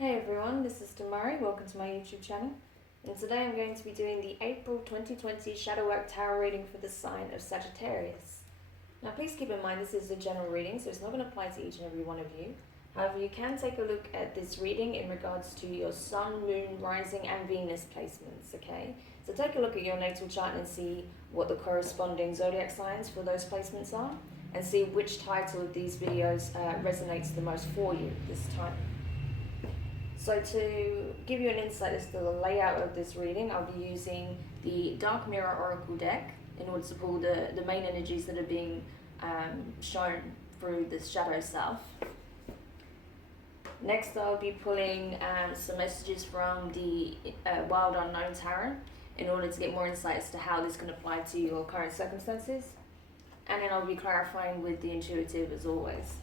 Hey everyone, this is Demari. Welcome to my YouTube channel. And today I'm going to be doing the April 2020 Shadow Work Tarot reading for the sign of Sagittarius. Now please keep in mind this is a general reading, so it's not going to apply to each and every one of you. However, you can take a look at this reading in regards to your Sun, Moon, Rising and Venus placements, okay? So take a look at your natal chart and see what the corresponding zodiac signs for those placements are, and see which title of these videos resonates the most for you this time. So to give you an insight as to the layout of this reading, I'll be using the Dark Mirror Oracle deck in order to pull the main energies that are being shown through the shadow self. Next, I'll be pulling some messages from the Wild Unknown Tarot in order to get more insight as to how this can apply to your current circumstances. And then I'll be clarifying with the intuitive as always.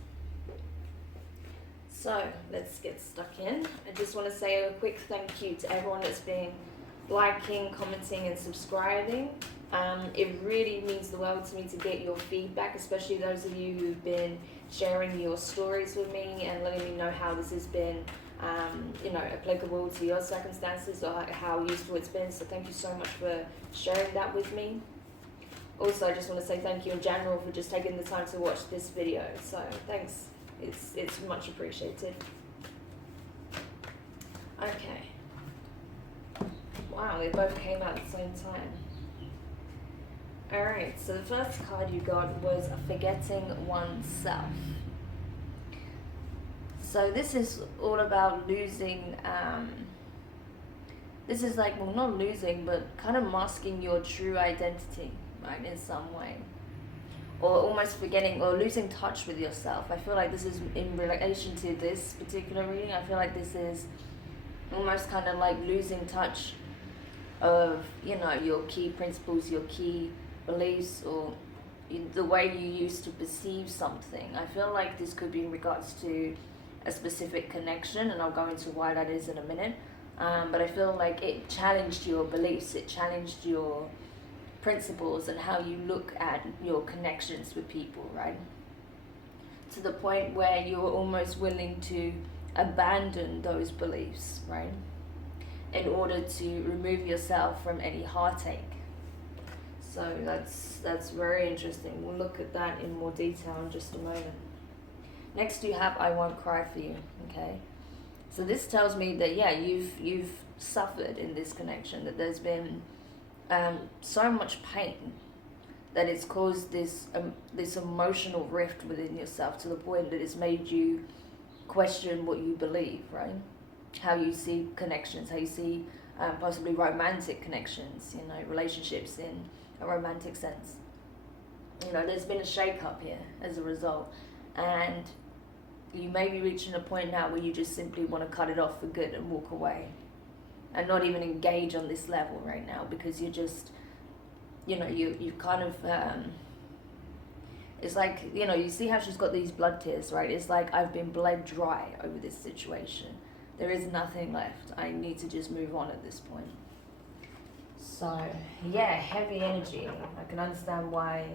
So let's get stuck in. I just want to say a quick thank you to everyone that's been liking, commenting and subscribing. It really means the world to me to get your feedback, especially those of you who've been sharing your stories with me and letting me know how this has been applicable to your circumstances or how useful it's been. So thank you so much for sharing that with me. Also, I just want to say thank you in general for just taking the time to watch this video. So thanks. It's much appreciated. Okay. Wow, they both came out at the same time. Alright, so the first card you got was Forgetting Oneself. So this is all about losing, this is like, well, not losing, but kind of masking your true identity, right, in some way. Or almost forgetting or losing touch with yourself. I feel like this is in relation to this particular reading. I feel like this is almost kind of like losing touch of, your key principles, your key beliefs, or the way you used to perceive something. I feel like this could be in regards to a specific connection, and I'll go into why that is in a minute. But I feel like it challenged your beliefs, it challenged your principles and how you look at your connections with people, right? To the point where you're almost willing to abandon those beliefs, right? In order to remove yourself from any heartache. So that's very interesting. We'll look at that in more detail in just a moment. Next you have I Won't Cry For You, okay? So this tells me that, yeah, you've suffered in this connection, that there's been so much pain that it's caused this emotional rift within yourself to the point that it's made you question what you believe, right? How you see connections, how you see possibly romantic connections, relationships in a romantic sense. There's been a shake-up here as a result, and you may be reaching a point now where you just simply want to cut it off for good and walk away and not even engage on this level right now, because you're just, you kind of, it's like, you see how she's got these blood tears, right? It's like, I've been bled dry over this situation. There is nothing left. I need to just move on at this point. So, yeah, heavy energy. I can understand why,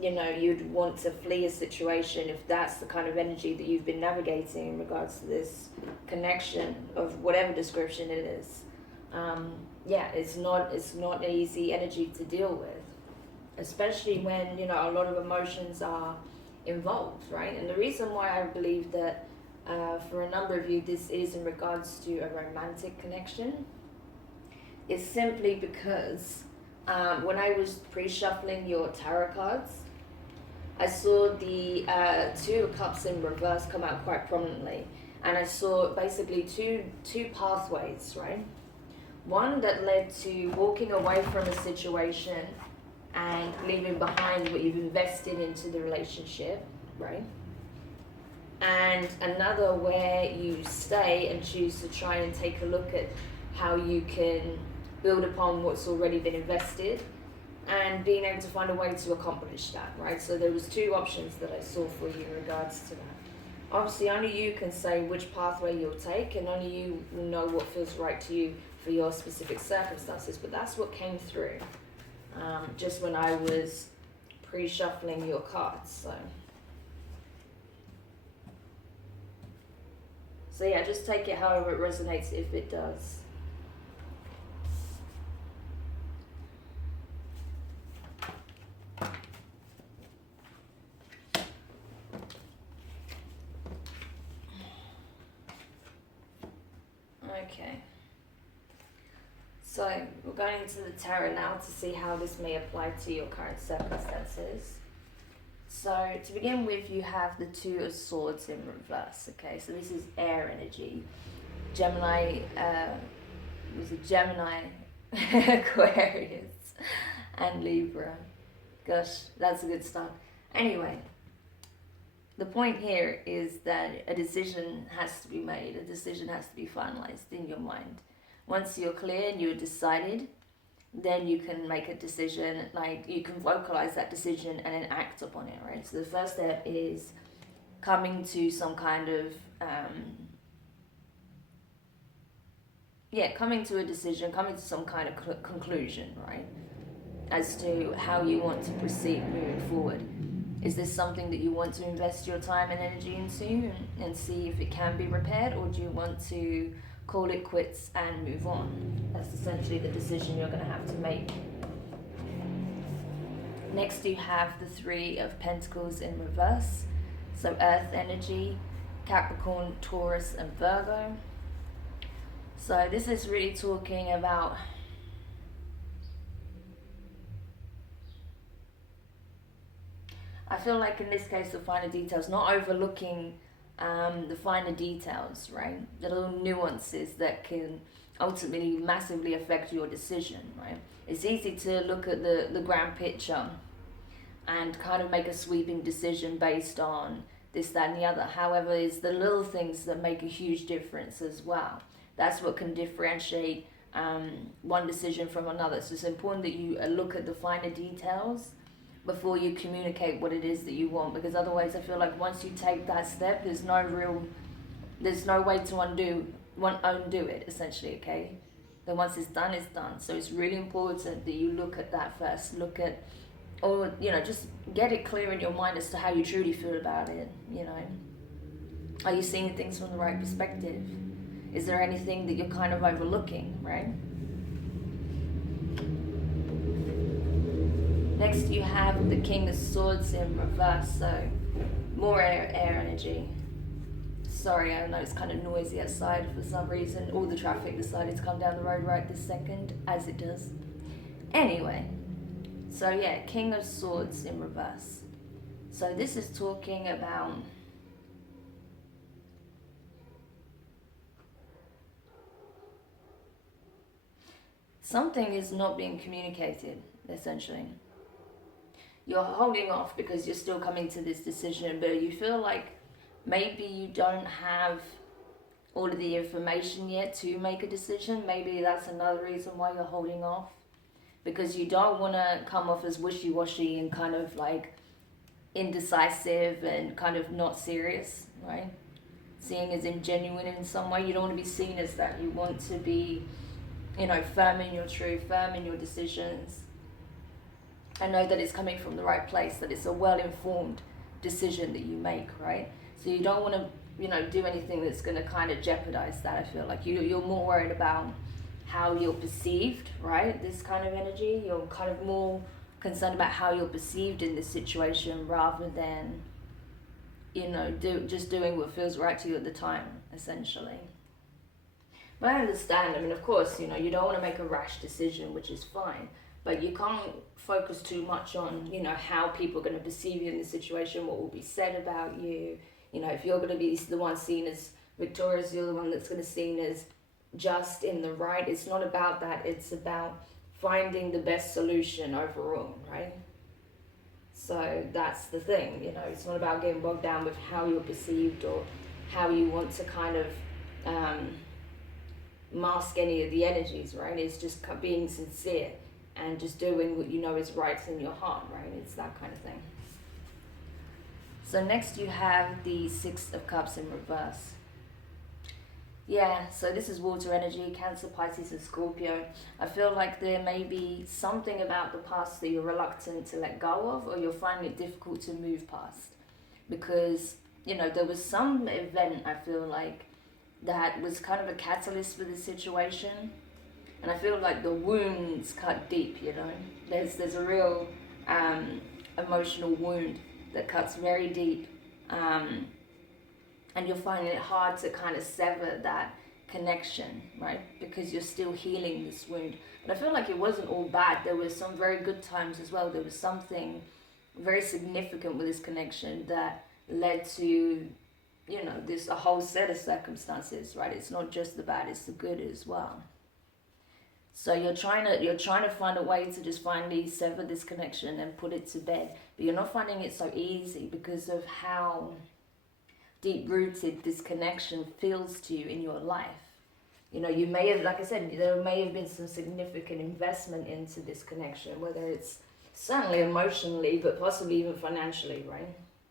you'd want to flee a situation if that's the kind of energy that you've been navigating in regards to this connection of whatever description it is. It's not easy energy to deal with, especially when, a lot of emotions are involved, right? And the reason why I believe that for a number of you this is in regards to a romantic connection is simply because when I was pre-shuffling your tarot cards, I saw the Two of Cups in reverse come out quite prominently, and I saw basically two pathways, right? One that led to walking away from a situation and leaving behind what you've invested into the relationship, right? And another where you stay and choose to try and take a look at how you can build upon what's already been invested and being able to find a way to accomplish that, right? So there was two options that I saw for you in regards to that. Obviously, only you can say which pathway you'll take, and only you will know what feels right to you for your specific circumstances, but that's what came through just when I was pre-shuffling your cards. So So yeah, just take it however it resonates if it does. Okay. So we're going into the tarot now to see how this may apply to your current circumstances. So to begin with, you have the Two of Swords in reverse. Okay, so this is air energy. Gemini, was it Gemini, Aquarius, and Libra. Gosh, that's a good start. Anyway, the point here is that a decision has to be made. A decision has to be finalized in your mind. Once you're clear and you're decided, then you can make a decision, like you can vocalize that decision and then act upon it, right? So the first step is coming to some kind of, coming to a decision, coming to some kind of conclusion, right? As to how you want to proceed moving forward. Is this something that you want to invest your time and energy into and see if it can be repaired, or do you want to call it quits and move on? That's essentially the decision you're going to have to make. Next you have the Three of Pentacles in reverse. So earth energy, Capricorn, Taurus and Virgo. So this is really talking about I feel like in this case the finer details, not overlooking the finer details, right? The little nuances that can ultimately massively affect your decision, right? It's easy to look at the grand picture and kind of make a sweeping decision based on this, that and the other. However, it's the little things that make a huge difference as well. That's what can differentiate one decision from another. So it's important that you look at the finer details before you communicate what it is that you want, because otherwise I feel like once you take that step, there's no way to undo it, essentially, okay? Then once it's done, it's done. So it's really important that you look at that first, or, just get it clear in your mind as to how you truly feel about it, Are you seeing things from the right perspective? Is there anything that you're kind of overlooking, right? Next you have the King of Swords in reverse, so more air energy. Sorry, I know it's kind of noisy outside for some reason. All the traffic decided to come down the road right this second, as it does. Anyway, so yeah, King of Swords in reverse. So this is talking about something is not being communicated, essentially. You're holding off because you're still coming to this decision, but you feel like maybe you don't have all of the information yet to make a decision. Maybe that's another reason why you're holding off, because you don't want to come off as wishy-washy and kind of like indecisive and kind of not serious, right? Seeing as ingenuine in some way. You don't want to be seen as that. You want to be, firm in your truth, firm in your decisions. I know that it's coming from the right place, that it's a well-informed decision that you make, right? So you don't want to, do anything that's going to kind of jeopardize that. I feel like you're more worried about how you're perceived, right? This kind of energy, you're kind of more concerned about how you're perceived in this situation rather than, just doing what feels right to you at the time, essentially. But I understand, of course, you don't want to make a rash decision, which is fine. But you can't focus too much on, how people are going to perceive you in this situation, what will be said about you. If you're going to be the one seen as victorious, you're the one that's going to be seen as just in the right. It's not about that. It's about finding the best solution overall, right? So that's the thing, It's not about getting bogged down with how you're perceived or how you want to kind of mask any of the energies, right? It's just being sincere and just doing what you know is right in your heart, right? It's that kind of thing. So next you have the Six of Cups in reverse. Yeah, so this is water energy, Cancer, Pisces and Scorpio. I feel like there may be something about the past that you're reluctant to let go of, or you're finding it difficult to move past. Because, there was some event, I feel like, that was kind of a catalyst for the situation. And I feel like the wounds cut deep, you know. There's a real emotional wound that cuts very deep. And you're finding it hard to kind of sever that connection, right? Because you're still healing this wound. But I feel like it wasn't all bad. There were some very good times as well. There was something very significant with this connection that led to, you know, this a whole set of circumstances, right? It's not just the bad, it's the good as well. So you're trying to find a way to just finally sever this connection and put it to bed. But you're not finding it so easy because of how deep-rooted this connection feels to you in your life. You know, you may have, like I said, there may have been some significant investment into this connection, whether it's certainly emotionally, but possibly even financially, right?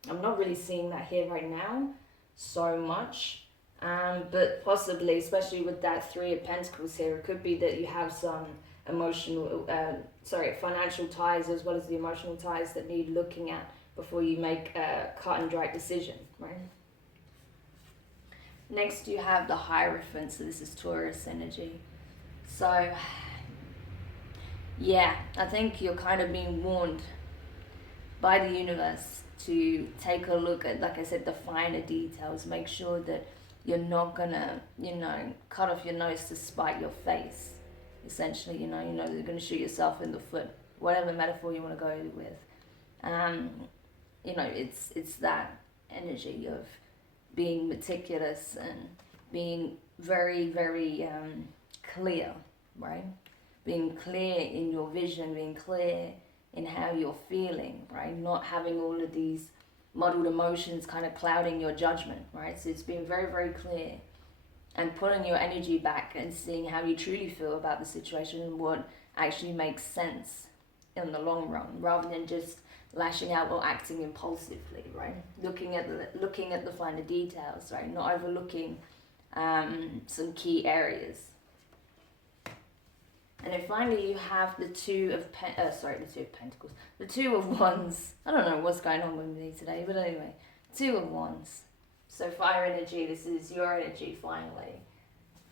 I'm not really seeing that here right now so much, but possibly, especially with that Three of Pentacles here, it could be that you have some financial ties as well as the emotional ties that need looking at before you make a cut and dry decision, right? Next, you have the Hierophant, so this is Taurus energy. So, yeah, I think you're kind of being warned by the universe to take a look at, like I said, the finer details. Make sure that you're not gonna, you know, cut off your nose to spite your face. Essentially, you know, you're gonna shoot yourself in the foot. Whatever metaphor you want to go with. You know, it's that energy of being meticulous and being very, very clear, right? Being clear in your vision, being clear in how you're feeling, right? Not having all of these muddled emotions kind of clouding your judgment, right? So it's being very, very clear and pulling your energy back and seeing how you truly feel about the situation and what actually makes sense in the long run, rather than just lashing out or acting impulsively, right? Looking at the finer details, right? Not overlooking some key areas. And then finally you have the Two of Pentacles, the Two of Wands. I don't know what's going on with me today, but anyway, Two of Wands. So fire energy, this is your energy finally.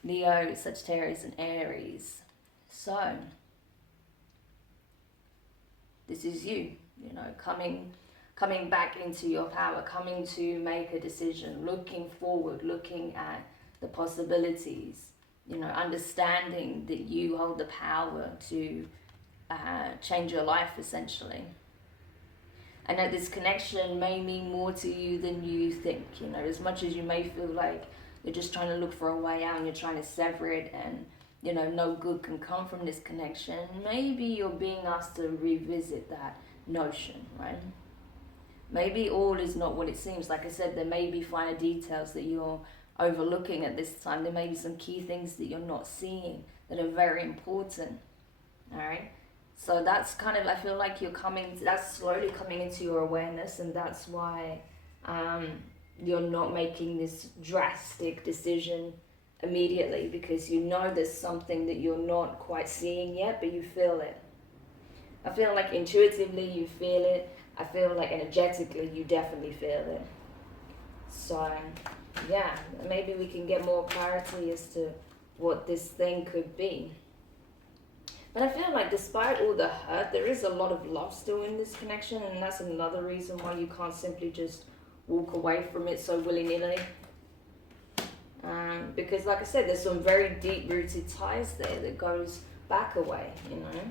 Leo, Sagittarius and Aries. So this is you. You know, coming back into your power, coming to make a decision, looking forward, looking at the possibilities, you know, understanding that you hold the power to change your life, essentially. And that this connection may mean more to you than you think, you know, as much as you may feel like you're just trying to look for a way out and you're trying to sever it and, you know, no good can come from this connection, maybe you're being asked to revisit that notion, right? Maybe all is not what it seems. Like I said, there may be finer details that you're overlooking at this time. There may be some key things that you're not seeing that are very important. All right, so that's kind of, I feel like that's slowly coming into your awareness, and that's why you're not making this drastic decision immediately, because you know there's something that you're not quite seeing yet, but you feel it. I feel like intuitively you feel it. I feel like energetically you definitely feel it. So, yeah, maybe we can get more clarity as to what this thing could be. But I feel like despite all the hurt, there is a lot of love still in this connection, and that's another reason why you can't simply just walk away from it so willy-nilly. Because like I said, there's some very deep-rooted ties there that goes back away, you know.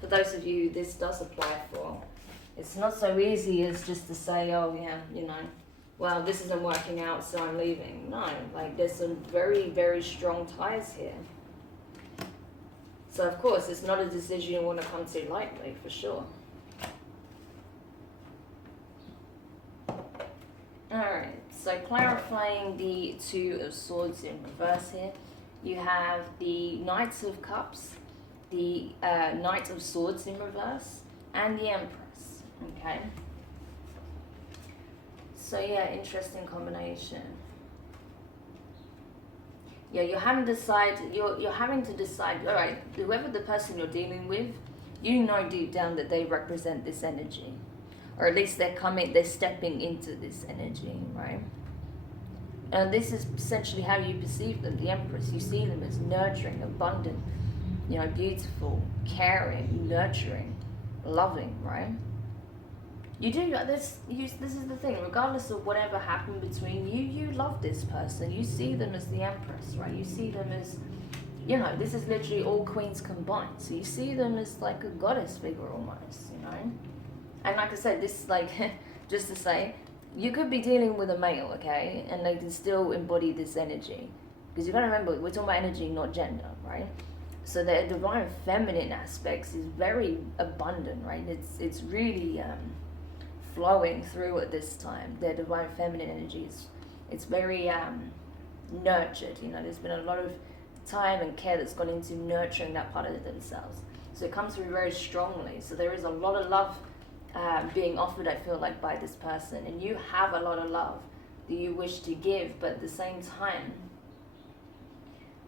For those of you this does apply for, it's not so easy as just to say, oh yeah, you know, well, this isn't working out, so I'm leaving. No, like there's some very, very strong ties here. So of course, it's not a decision you want to come to lightly, for sure. Alright, so clarifying the Two of Swords in reverse here. You have the Knight of Cups, the Knight of Swords in reverse, and the Empress, okay? So yeah, interesting combination. Yeah, you're having to decide, all right, whoever the person you're dealing with, you know deep down that they represent this energy. Or at least they're stepping into this energy, right? And this is essentially how you perceive them, the Empress. You see them as nurturing, abundant, beautiful, caring, nurturing, loving, right? You do this. This is the thing. Regardless of whatever happened between you, you love this person. You see them as the Empress, right? You see them as, this is literally all queens combined. So you see them as like a goddess figure almost, And like I said, this like, just to say, you could be dealing with a male, okay, and they can still embody this energy, because you gotta remember we're talking about energy, not gender, right? So the divine feminine aspects is very abundant, right? It's really flowing through at this time. The divine feminine energy it's very nurtured. There's been a lot of time and care that's gone into nurturing that part of themselves. So it comes through very strongly. So there is a lot of love being offered, I feel like, by this person, and you have a lot of love that you wish to give, but at the same time,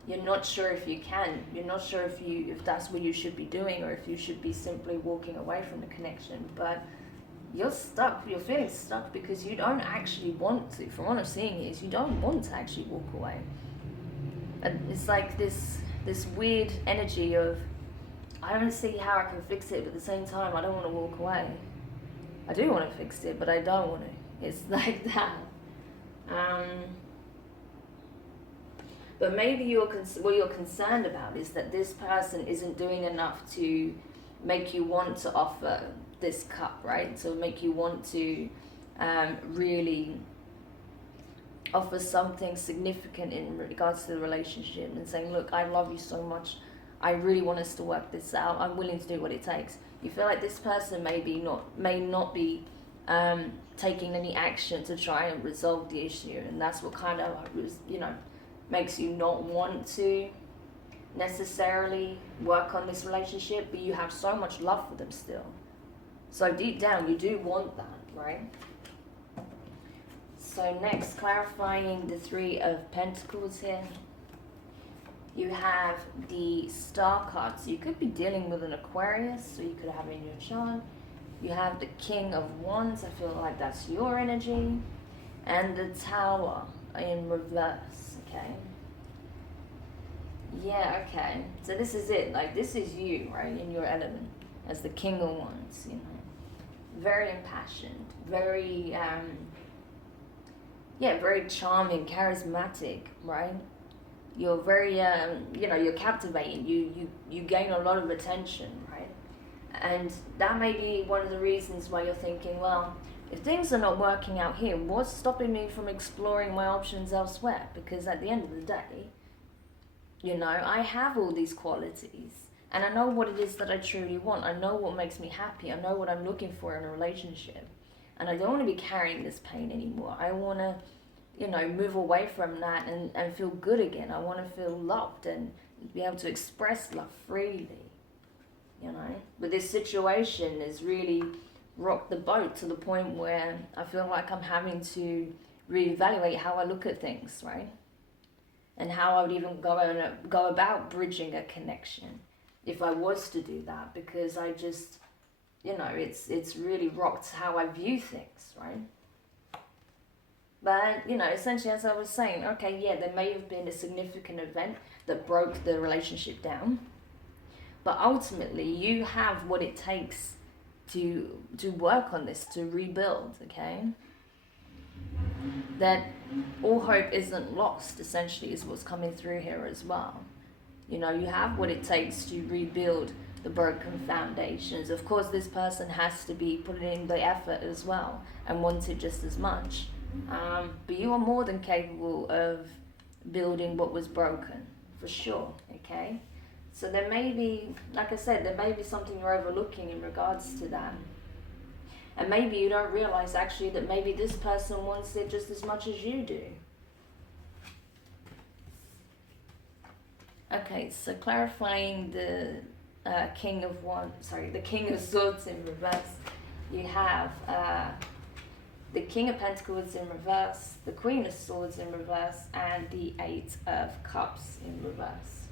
you're not sure if you can. You're not sure if that's what you should be doing, or if you should be simply walking away from the connection. But you're stuck. You're feeling stuck because you don't actually want to. From what I'm seeing is you don't want to actually walk away. And it's like this weird energy of, I don't see how I can fix it, but at the same time, I don't want to walk away. I do want to fix it, but I don't want to. It's like that. But maybe what you're concerned about is that this person isn't doing enough to make you want to offer this cup, right? So make you want to really offer something significant in regards to the relationship, and saying, look, I love you so much. I really want us to work this out. I'm willing to do what it takes. You feel like this person may not be taking any action to try and resolve the issue, and that's what kind of makes you not want to necessarily work on this relationship, but you have so much love for them still. So deep down, you do want that, right? So next, clarifying the Three of Pentacles here. You have the Star card. So you could be dealing with an Aquarius, so you could have it in your chart. You have the King of Wands. I feel like that's your energy. And the Tower in reverse, okay? Yeah, okay. So this is it. Like, this is you, right, in your element as the King of Wands, Very impassioned, very, very charming, charismatic, right? You're very, you're captivating. You gain a lot of attention, right? And that may be one of the reasons why you're thinking, well, if things are not working out here, what's stopping me from exploring my options elsewhere? Because at the end of the day, I have all these qualities, and I know what it is that I truly want. I know what makes me happy. I know what I'm looking for in a relationship. And I don't want to be carrying this pain anymore. I want to, move away from that and feel good again. I want to feel loved and be able to express love freely, But this situation has really rocked the boat to the point where I feel like I'm having to reevaluate how I look at things, right? And how I would even go about bridging a connection if I was to do that, because I just, it's really rocked how I view things, right? But, essentially, as I was saying, okay, yeah, there may have been a significant event that broke the relationship down, but ultimately you have what it takes to work on this, to rebuild, okay? That all hope isn't lost, essentially, is what's coming through here as well. You have what it takes to rebuild the broken foundations. Of course, this person has to be putting in the effort as well and want it just as much. But you are more than capable of building what was broken, for sure, okay? So there may be, like I said, there may be something you're overlooking in regards to that. And maybe you don't realize actually that maybe this person wants it just as much as you do. Okay, so clarifying the King of Swords in reverse. You have the King of Pentacles in reverse, the Queen of Swords in reverse, and the Eight of Cups in reverse.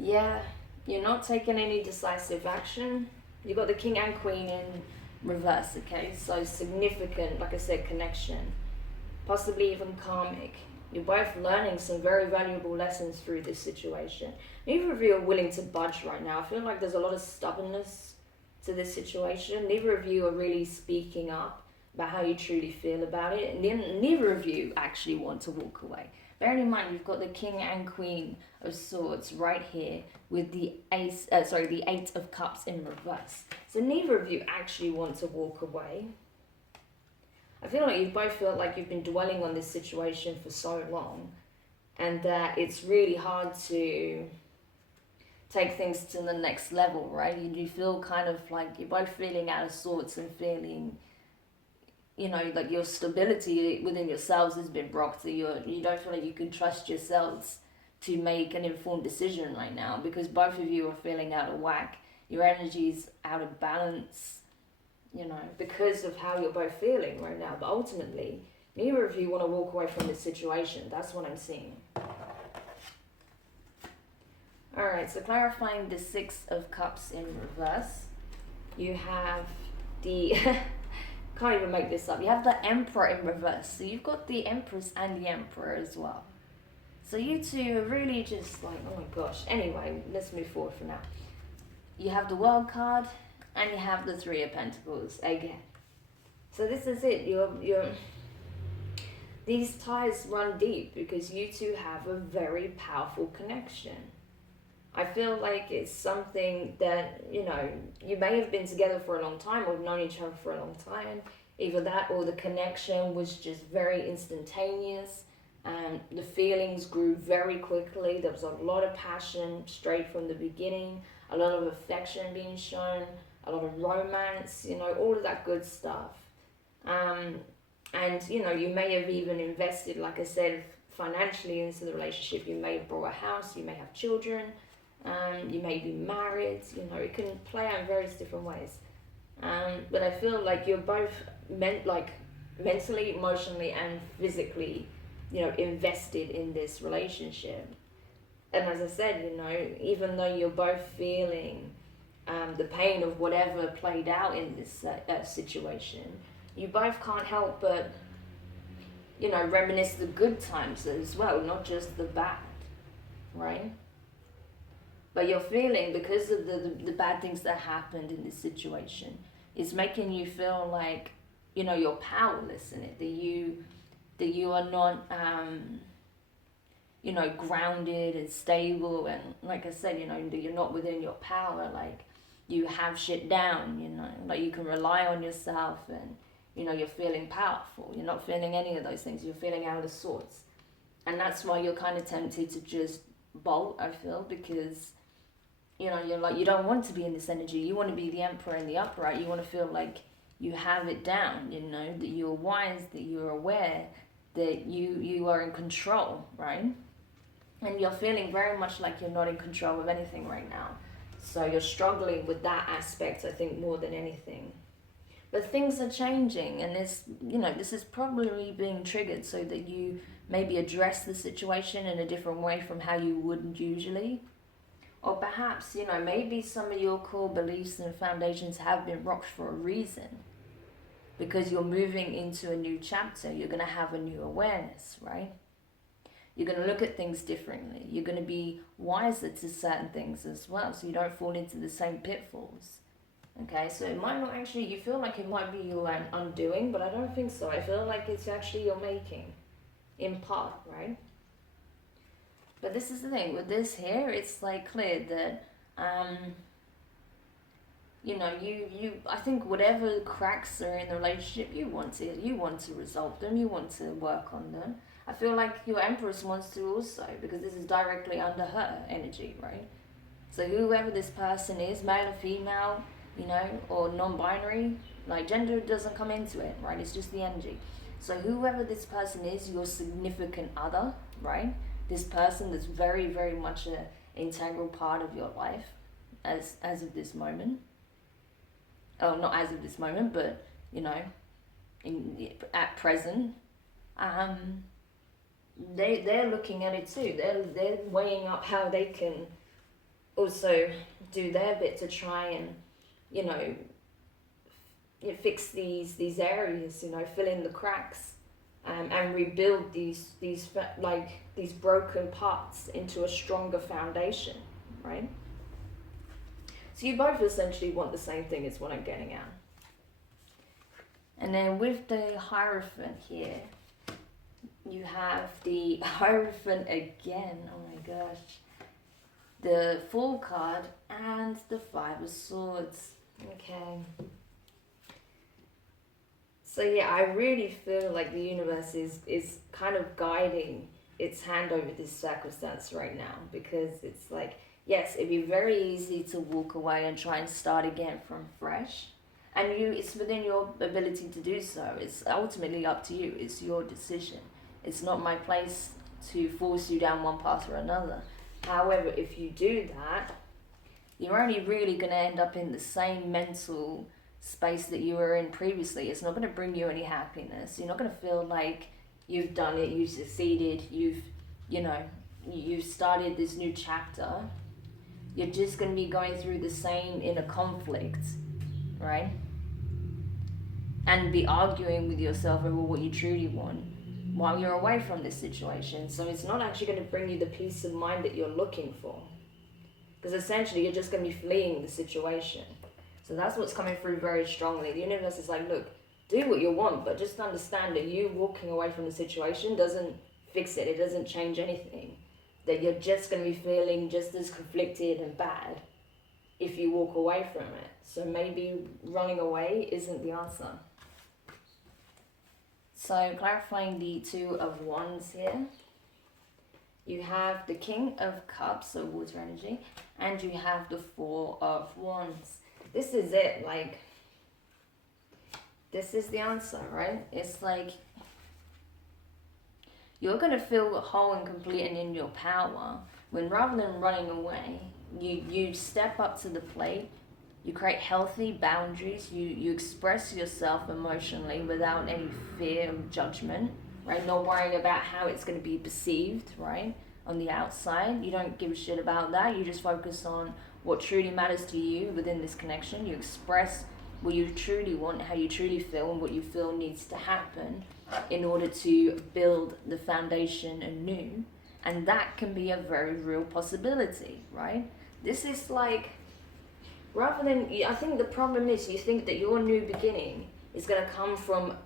Yeah, you're not taking any decisive action. You've got the King and Queen in reverse, okay? So significant, like I said, connection. possibly even karmic. You're both learning some very valuable lessons through this situation. Neither of you are willing to budge right now. I feel like there's a lot of stubbornness to this situation. Neither of you are really speaking up about how you truly feel about it. And neither of you actually want to walk away. Bearing in mind, you've got the King and Queen of Swords right here with the the Eight of Cups in reverse. So neither of you actually want to walk away. I feel like you both feel like you've been dwelling on this situation for so long, and that it's really hard to take things to the next level, right? You feel kind of like you're both feeling out of sorts and feeling, like your stability within yourselves has been rocked. So you don't feel like you can trust yourselves to make an informed decision right now, because both of you are feeling out of whack. Your energy's out of balance, because of how you're both feeling right now. But ultimately, neither of you want to walk away from this situation. That's what I'm seeing. Alright, so clarifying the Six of Cups in reverse. You have the... can't even make this up. You have the Emperor in reverse. So you've got the Empress and the Emperor as well. So you two are really just like, oh my gosh. Anyway, let's move forward for now. You have the World card. And you have the Three of Pentacles again. So this is it. These ties run deep because you two have a very powerful connection. I feel like it's something that, you may have been together for a long time or known each other for a long time. Either that or the connection was just very instantaneous and the feelings grew very quickly. There was a lot of passion straight from the beginning, a lot of affection being shown, a lot of romance, all of that good stuff. And, you may have even invested, like I said, financially into the relationship. You may have bought a house, you may have children, you may be married, it can play out in various different ways. But I feel like you're both mentally, emotionally, and physically, invested in this relationship. And as I said, even though you're both feeling the pain of whatever played out in this situation, you both can't help but, reminisce the good times as well, not just the bad, right? But you're feeling, because of the bad things that happened in this situation, it's making you feel like, you're powerless in it, that you are not, grounded and stable, and like I said, that you're not within your power, like you have shit down, like you can rely on yourself, and you're feeling powerful. You're not feeling any of those things. You're feeling out of sorts, and that's why you're kind of tempted to just bolt, I feel, because you're like, you don't want to be in this energy. You want to be the Emperor in the upright. You want to feel like you have it down, that you're wise, that you're aware, that you are in control, right? And you're feeling very much like you're not in control of anything right now. So you're struggling with that aspect, I think, more than anything. But things are changing, and this is probably being triggered so that you maybe address the situation in a different way from how you would usually. Or perhaps, maybe some of your core beliefs and foundations have been rocked for a reason. Because you're moving into a new chapter, you're going to have a new awareness, right? You're going to look at things differently. You're going to be wiser to certain things as well, so you don't fall into the same pitfalls. Okay, so it might not actually, you feel like it might be your undoing, but I don't think so. I feel like it's actually your making, in part, right? But this is the thing, with this here, it's like clear that, I think whatever cracks are in the relationship, you want to resolve them, you want to work on them. I feel like your Empress wants to also, because this is directly under her energy, right? So whoever this person is, male or female, or non-binary, like gender doesn't come into it, right? It's just the energy. So whoever this person is, your significant other, right? This person that's very, very much an integral part of your life as of this moment. Oh, not as of this moment, but, at present. They're looking at it too. They're weighing up how they can also do their bit to try and, fix these areas, fill in the cracks and rebuild these broken parts into a stronger foundation, right? So you both essentially want the same thing, is what I'm getting at. And then with the Hierophant here, you have the Hierophant again, oh my gosh. The Fool card and the Five of Swords. Okay. So yeah, I really feel like the universe is kind of guiding its hand over this circumstance right now, because it's like, yes, it'd be very easy to walk away and try and start again from fresh. And it's within your ability to do so. It's ultimately up to you. It's your decision. It's not my place to force you down one path or another. However, if you do that, you're only really going to end up in the same mental space that you were in previously. It's not going to bring you any happiness. You're not going to feel like you've done it, you've succeeded, you've started this new chapter. You're just going to be going through the same inner conflict, right? And be arguing with yourself over what you truly want while you're away from this situation. So it's not actually going to bring you the peace of mind that you're looking for, because essentially you're just going to be fleeing the situation. So that's what's coming through very strongly. The universe is like, look, do what you want, but just understand that you walking away from the situation doesn't fix it. It doesn't change anything. That you're just going to be feeling just as conflicted and bad if you walk away from it. So maybe running away isn't the answer. So clarifying the Two of Wands here. You have the King of Cups, so water energy, and you have the Four of Wands. This is it, like, this is the answer, right? It's like, you're going to feel whole and complete and in your power when, rather than running away, you step up to the plate, you create healthy boundaries, you express yourself emotionally without any fear of judgment, right? Not worrying about how it's going to be perceived, right? On the outside, you don't give a shit about that. You just focus on what truly matters to you within this connection. You express what you truly want, how you truly feel, and what you feel needs to happen in order to build the foundation anew. And that can be a very real possibility, right? This is like, rather than, I think the problem is you think that your new beginning is going to come from,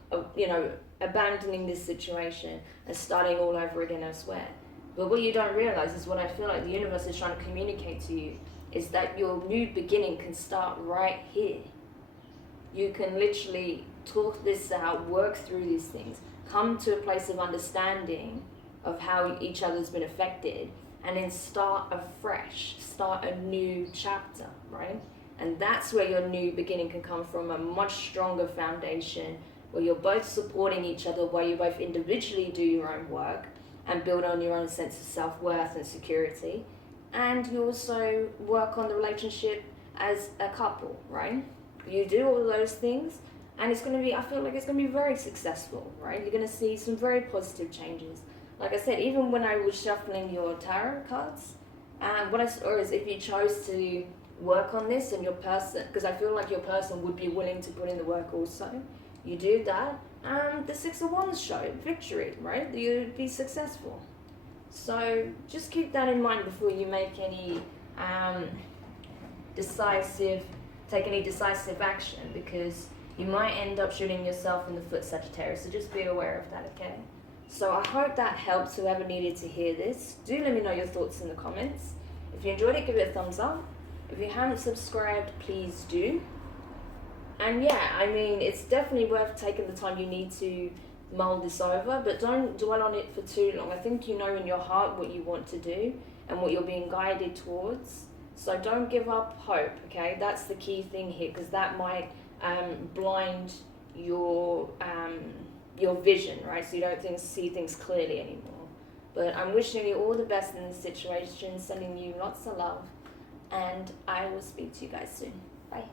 abandoning this situation and starting all over again elsewhere. But what you don't realize is what I feel like the universe is trying to communicate to you is that your new beginning can start right here. You can literally talk this out, work through these things, come to a place of understanding of how each other's been affected, and then start afresh, start a new chapter, right? And that's where your new beginning can come from, a much stronger foundation where you're both supporting each other, where you both individually do your own work and build on your own sense of self-worth and security. And you also work on the relationship as a couple, right? You do all of those things, and it's going to be, I feel like it's going to be very successful, right? You're going to see some very positive changes. Like I said, even when I was shuffling your tarot cards, what I saw is if you chose to work on this and your person, because I feel like your person would be willing to put in the work also, you do that, the Six of Wands show victory, right? You'd be successful. So just keep that in mind before you make any take any decisive action, because you might end up shooting yourself in the foot, Sagittarius. So just be aware of that, okay? So I hope that helps whoever needed to hear this. Do let me know your thoughts in the comments. If you enjoyed it, give it a thumbs up. If you haven't subscribed, please do. And yeah, I mean, it's definitely worth taking the time you need to mull this over, but don't dwell on it for too long. I think you know in your heart what you want to do and what you're being guided towards. So don't give up hope, okay? That's the key thing here, because that might blind your vision, right? So you don't see things clearly anymore. But I'm wishing you all the best in this situation, sending you lots of love, and I will speak to you guys soon. Bye.